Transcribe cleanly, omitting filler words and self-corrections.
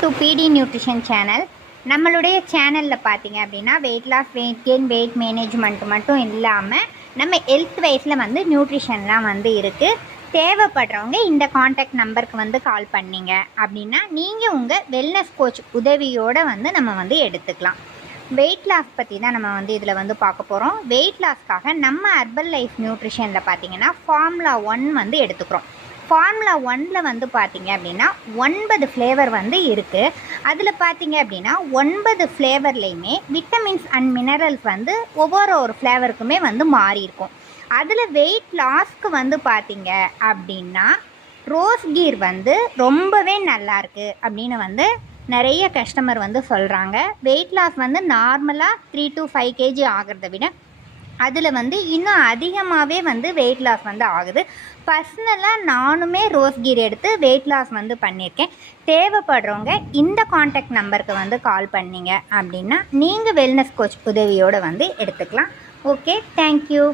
Welcome to PD nutrition channel. நம்மளுடைய சேனலில் பார்த்தீங்க அப்படின்னா weight loss, weight gain, weight management மட்டும் இல்லாமல் நம்ம ஹெல்த் வைஸில் வந்து நியூட்ரிஷன்லாம் வந்து இருக்குது. தேவைப்படுறவங்க இந்த காண்டாக்ட் நம்பருக்கு வந்து கால் பண்ணிங்க அப்படின்னா நீங்கள் உங்கள் வெல்னஸ் கோச் உதவியோடு வந்து நம்ம வந்து எடுத்துக்கலாம். வெயிட் லாஸ் பற்றி தான் நம்ம வந்து இதில் வந்து பார்க்க போகிறோம். வெயிட் லாஸ்க்காக நம்ம ஹெர்பல் லைஃப் நியூட்ரிஷனில் பார்த்தீங்கன்னா ஃபார்முலா 1 வந்து எடுத்துக்கிறோம். ஃபார்முலா 1ல் வந்து பார்த்திங்க அப்படின்னா 9 ஃப்ளேவர் வந்து இருக்குது. அதில் பார்த்திங்க அப்படின்னா 9 ஃப்ளேவர்லேயுமே விட்டமின்ஸ் அண்ட் மினரல்ஸ் வந்து ஒவ்வொரு ஃப்ளேவருக்குமே வந்து மாறி இருக்கும். அதில் வெயிட் லாஸ்க்கு வந்து பார்த்திங்க அப்படின்னா ரோஸ் கீர் வந்து ரொம்பவே நல்லாயிருக்கு அப்படின்னு வந்து நிறைய கஸ்டமர் வந்து சொல்கிறாங்க. வெயிட் லாஸ் வந்து நார்மலாக 3 to 5 kg ஆகிறத விட அதில் வந்து இன்னும் அதிகமாகவே வந்து வெயிட் லாஸ் வந்து ஆகுது. பர்சனலாக நானுமே ரோஸ் கீர் எடுத்து வெயிட் லாஸ் வந்து பண்ணியிருக்கேன். தேவைப்படுறவங்க இந்த காண்டாக்ட் நம்பருக்கு வந்து கால் பண்ணிங்க அப்படின்னா நீங்கள் வெல்னஸ் கோச் உதவியோடு வந்து எடுத்துக்கலாம். Okay, thank you.